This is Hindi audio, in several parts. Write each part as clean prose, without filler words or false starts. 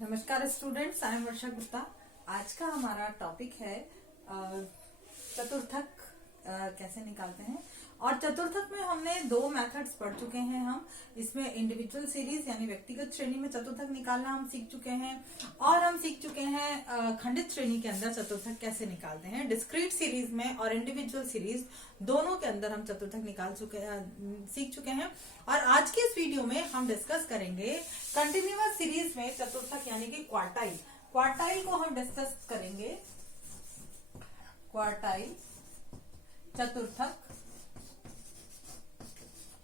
नमस्कार स्टूडेंट्स, आई एम वर्षा गुप्ता। आज का हमारा टॉपिक है चतुर्थक कैसे निकालते हैं। और चतुर्थक में हमने दो मेथड्स पढ़ चुके हैं। हम इसमें इंडिविजुअल सीरीज यानी व्यक्तिगत श्रेणी में चतुर्थक निकालना हम सीख चुके हैं, और हम सीख चुके हैं खंडित श्रेणी के अंदर चतुर्थक कैसे निकालते हैं। डिस्क्रीट सीरीज में और इंडिविजुअल सीरीज दोनों के अंदर हम चतुर्थक सीख चुके हैं। और आज के इस वीडियो में हम डिस्कस करेंगे कंटिन्यूअस सीरीज में चतुर्थक यानी कि क्वार्टाइल। क्वार्टाइल को हम डिस्कस करेंगे। क्वार्टाइल चतुर्थक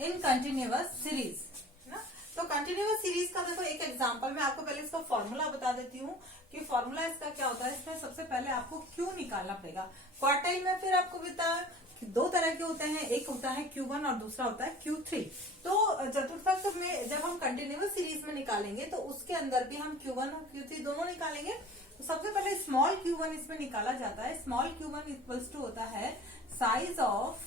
इन कंटिन्यूअस सीरीज ना। तो कंटिन्यूअस सीरीज का देखो एक एग्जांपल, मैं आपको पहले इसका फॉर्मूला बता देती हूँ कि फॉर्मूला इसका क्या होता है। इसमें सबसे पहले आपको क्यू निकालना पड़ेगा। क्वार्टाइल में फिर आपको बताया कि दो तरह के होते हैं, एक होता है Q1 और दूसरा होता है Q3। तो चतुर्थक में जब हम कंटिन्यूअस सीरीज में निकालेंगे तो उसके अंदर भी हम Q1 और Q3 दोनों निकालेंगे। तो सबसे पहले स्मॉल Q1 इसमें निकाला जाता है। स्मॉल Q1 इक्वल्स टू होता है size of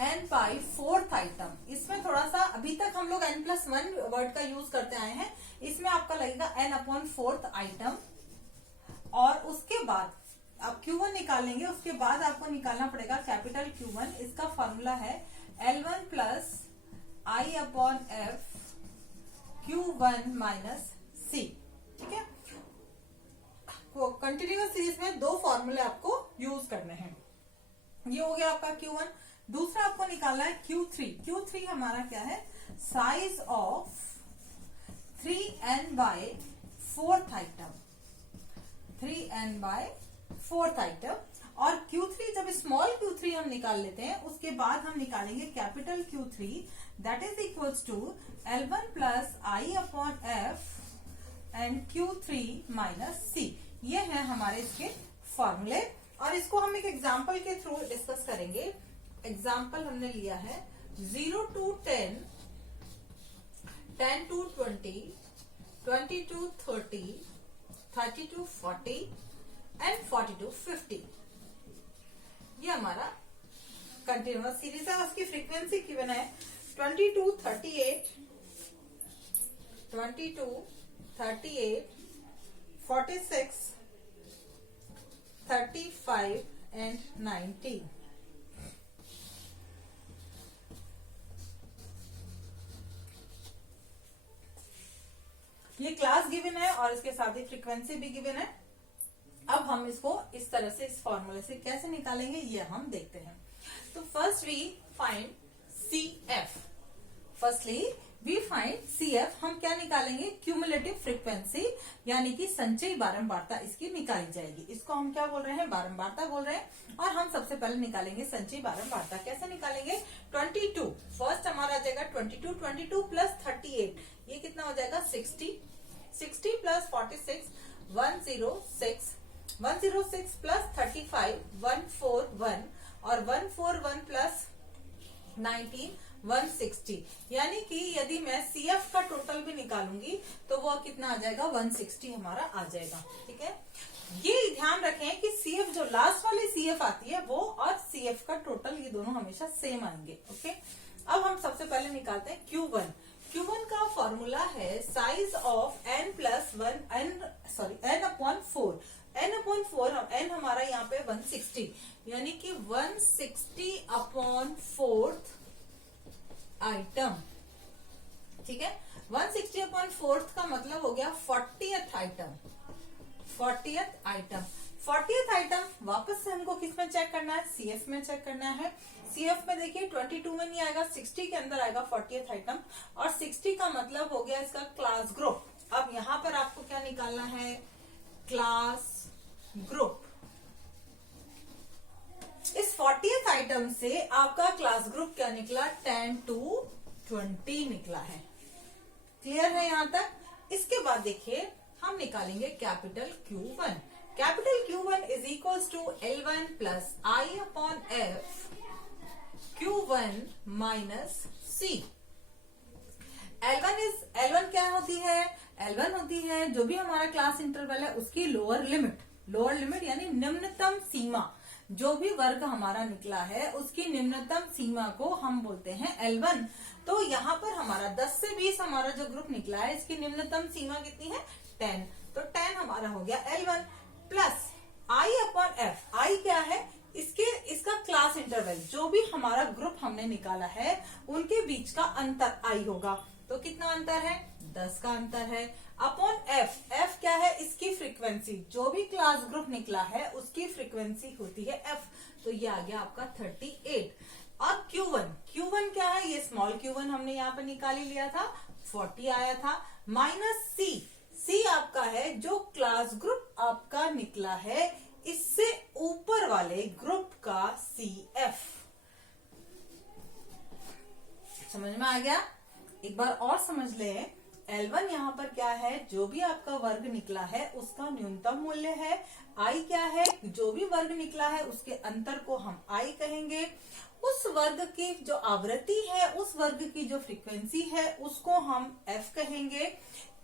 n pi fourth item. इसमें थोड़ा सा अभी तक हम लोग n+1 वर्ड का यूज करते आए हैं। इसमें आपका लगेगा n/4 आइटम। और उसके बाद आप Q1 निकालेंगे, उसके बाद आपको निकालना पड़ेगा कैपिटल Q1। इसका फॉर्मूला है L1 plus I/F Q1 minus C। ठीक है, कंटिन्यूअस सीरीज में दो फॉर्मूले आपको यूज करने हैं। ये हो गया आपका Q1। दूसरा आपको निकालना है Q3। Q3 हमारा क्या है, size of 3n/4 item. 3n/4 item. और Q3 जब स्मॉल Q3 हम निकाल लेते हैं, उसके बाद हम निकालेंगे capital Q3, that is equals to L1 plus I/F and Q3 minus C। ये है हमारे इसके फॉर्मूले, और इसको हम एक एग्जाम्पल के थ्रू डिस्कस करेंगे। एग्जाम्पल हमने लिया है 0 to 10, 10 to 20, 20 to 30, 30 to 40 and 40 to 50। ये हमारा कंटिन्यूअस सीरीज है। उसकी फ्रीक्वेंसी गिवन है 20 to 38, 20 to 38, 46, 35 एंड 90। ये क्लास गिवन है और इसके साथ ही फ्रीक्वेंसी भी गिवन है। अब हम इसको इस तरह से इस फॉर्मूले से कैसे निकालेंगे ये हम देखते हैं। तो first we find CF। Firstly we find CF। हम क्या निकालेंगे, क्यूमुलेटिव फ्रीक्वेंसी यानी कि संचयी बारंबारता इसकी निकाली जाएगी। इसको हम क्या बोल रहे हैं, बारंबारता बोल रहे हैं। और हम सबसे पहले निकालेंगे संचयी बारंबारता। कैसे निकालेंगे, 22 फर्स्ट हमारा आ जाएगा 22 प्लस 38, ये कितना हो जाएगा 60। 60 प्लस 46 106, 106 प्लस 35 141, और 141 प्लस 19 160। यानी कि यदि मैं CF का टोटल भी निकालूंगी तो वो कितना आ जाएगा, 160 हमारा आ जाएगा। ठीक है, ये ध्यान रखें कि CF जो लास्ट वाली CF आती है वो और CF का टोटल ये दोनों हमेशा सेम आएंगे। ओके, अब हम सबसे पहले निकालते हैं Q1। Q1 का फॉर्मूला है साइज ऑफ n/4। n हमारा यहाँ पे 160, यानी कि 160/4 आइटम। ठीक है, 160/4 का मतलब हो गया 40th item. 40th item 40th item वापस से हमको किस में चेक करना है, CF में चेक करना है। CF में देखिए 22 में नहीं आएगा, 60 के अंदर आएगा 40th आइटम। और 60 का मतलब हो गया इसका क्लास ग्रुप। अब यहाँ पर आपको क्या निकालना है, क्लास ग्रुप। इस 40th आइटम से आपका क्लास ग्रुप क्या निकला, 10 to 20 निकला है। क्लियर है यहाँ तक। इसके बाद देखिए हम निकालेंगे capital Q1। Capital Q1 is equals to L1 plus I/F Q1 minus C। L1 क्या होती है, L1 होती है जो भी हमारा क्लास इंटरवल है उसकी लोअर लिमिट यानी निम्नतम सीमा। जो भी वर्ग हमारा निकला है उसकी निम्नतम सीमा को हम बोलते हैं L1। तो यहाँ पर हमारा 10 से 20 हमारा जो ग्रुप निकला है इसकी निम्नतम सीमा कितनी है 10। तो 10 हमारा हो गया L1 plus I upon F। I क्या है इसका क्लास इंटरवल, जो भी हमारा ग्रुप हमने निकाला है उनके बीच का अंतर I होगा। तो कितना अंतर है 10 का अंतर है अपॉन F। F क्या है इसकी फ्रीक्वेंसी, जो भी क्लास ग्रुप निकला है उसकी फ्रीक्वेंसी होती है F। तो ये आ गया आपका 38। अब Q1 क्या है, ये स्मॉल Q1 हमने यहाँ पे निकाल ही लिया था, 40 आया था। माइनस C आपका है जो क्लास ग्रुप आपका निकला है इससे ऊपर वाले ग्रुप का CF। समझ में आ गया? एक बार और समझ ले, L1 यहाँ पर क्या है, जो भी आपका वर्ग निकला है उसका न्यूनतम मूल्य है। I क्या है, जो भी वर्ग निकला है उसके अंतर को हम I कहेंगे। उस वर्ग की जो आवृत्ति है, उस वर्ग की जो फ्रीक्वेंसी है उसको हम F कहेंगे।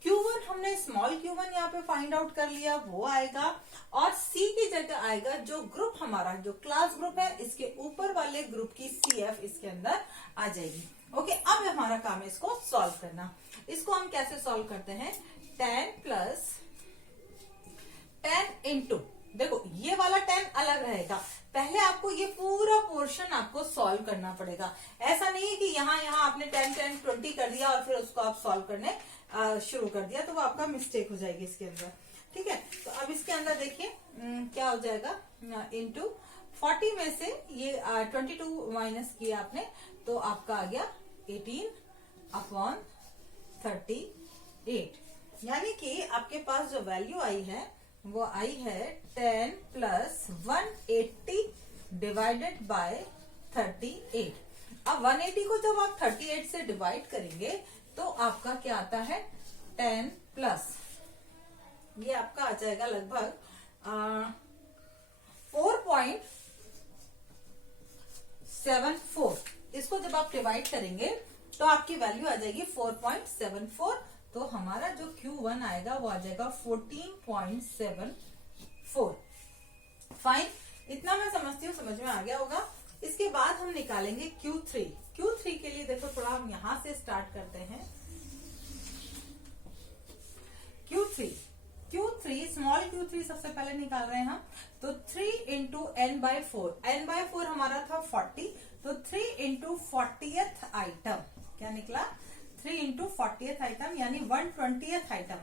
Q1 हमने स्मॉल Q1 यहाँ पे फाइंड आउट कर लिया, वो आएगा। और C की जगह आएगा जो ग्रुप हमारा, जो क्लास ग्रुप है इसके ऊपर वाले ग्रुप की CF इसके अंदर आ जाएगी। ओके, अब हमारा काम है इसको सॉल्व करना। इसको हम कैसे सॉल्व करते हैं, 10 प्लस 10 इंटू, देखो ये वाला 10 अलग रहेगा, पहले आपको ये पूरा पोर्शन आपको सॉल्व करना पड़ेगा। ऐसा नहीं है कि यहाँ आपने 10 10 20 कर दिया और फिर उसको आप सॉल्व करने शुरू कर दिया, तो वो आपका मिस्टेक हो जाएगी इसके अंदर। ठीक है, तो अब इसके अंदर देखिए क्या हो जाएगा, इंटू 40 में से ये 22 माइनस किया आपने, तो आपका आ गया 18 अपॉन 38। यानी कि आपके पास जो वैल्यू आई है वो आई है 10 प्लस 180 डिवाइडेड बाय 38। अब 180 को जब आप 38 से डिवाइड करेंगे तो आपका क्या आता है 10 प्लस, ये आपका आ जाएगा लगभग 4.74। इसको जब आप डिवाइड करेंगे तो आपकी वैल्यू आ जाएगी 4.74। तो हमारा जो Q1 आएगा वो आ जाएगा 14.74। फाइन, इतना मैं समझती हूँ समझ में आ गया होगा। इसके बाद हम निकालेंगे Q3। Q3 के लिए देखो थोड़ा हम यहां से स्टार्ट करते हैं। Q3 स्मॉल Q3 सबसे पहले निकाल रहे हैं हम, तो 3 इंटू n/4, n/4 हमारा था 40, तो 3 इंटू 40th आइटम क्या निकला, 3 इंटू 40th आइटम यानी 120th आइटम।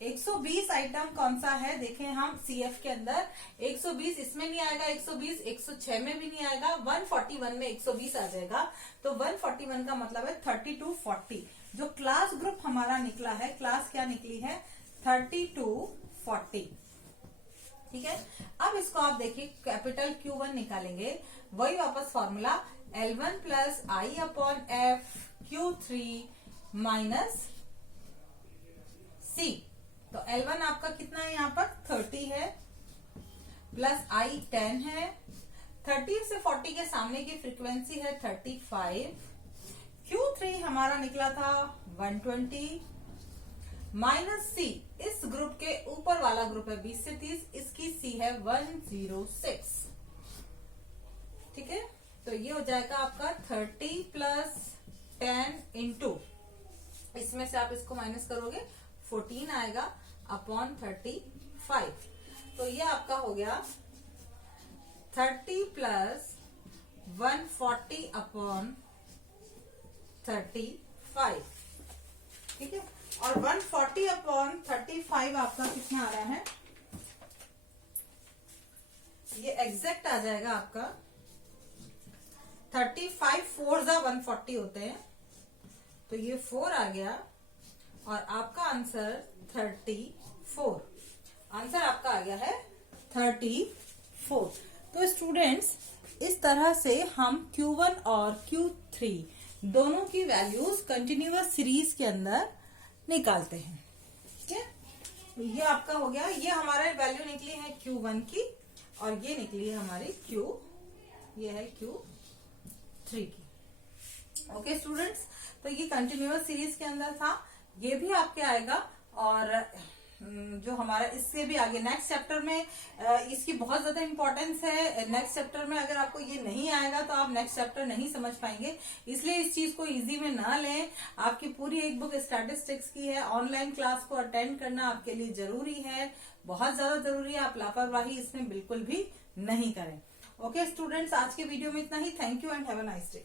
120 आइटम कौन सा है देखें हम CF के अंदर, 120 इसमें नहीं आएगा, 120 106 में भी नहीं आएगा, 141 में 120 आ जाएगा। तो 141 का मतलब है 3240। जो क्लास ग्रुप हमारा निकला है, क्लास क्या निकली है 3240। ठीक है, अब इसको आप देखिए कैपिटल Q1 निकालेंगे, वही वापस formula L1 plus I upon F Q3 minus C। तो L1 आपका कितना है यहाँ पर 30 है, प्लस I 10 है, 30 से 40 के सामने की फ्रीक्वेंसी है 35। Q3 हमारा निकला था 120 माइनस C, इस ग्रुप के ऊपर वाला ग्रुप है 20 से 30, इसकी C है 106। ठीक है, तो ये हो जाएगा आपका 30 प्लस 10 इंटू, इसमें से आप इसको माइनस करोगे 14 आएगा अपॉन 35। तो ये आपका हो गया 30 प्लस 140 अपॉन 35। ठीक है, और 140 अपॉन 35 आपका कितना आ रहा है, ये एग्जैक्ट आ जाएगा आपका 35 4 जा 140 होते हैं, तो ये 4 आ गया और आपका आंसर 34। आंसर आपका आ गया है 34। तो स्टूडेंट्स इस तरह से हम Q1 और Q3 दोनों की वैल्यूज कंटिन्यूअस सीरीज के अंदर निकालते हैं। ठीक है, ये आपका हो गया, ये हमारा वैल्यू निकली है Q1 की और ये निकली है हमारी ये है Q3 की। ओके स्टूडेंट्स, तो ये कंटिन्यूअस सीरीज के अंदर था, ये भी आपके आएगा। और जो हमारा इससे भी आगे नेक्स्ट चैप्टर में इसकी बहुत ज्यादा इंपॉर्टेंस है। नेक्स्ट चैप्टर में अगर आपको ये नहीं आएगा तो आप नेक्स्ट चैप्टर नहीं समझ पाएंगे, इसलिए इस चीज को इजी में ना लें। आपकी पूरी एक बुक स्टैटिस्टिक्स की है, ऑनलाइन क्लास को अटेंड करना आपके लिए जरूरी है, बहुत ज्यादा जरूरी है। आप लापरवाही इसमें बिल्कुल भी नहीं करें। ओके स्टूडेंट्स, आज के वीडियो में इतना ही। Thank you and have a nice day.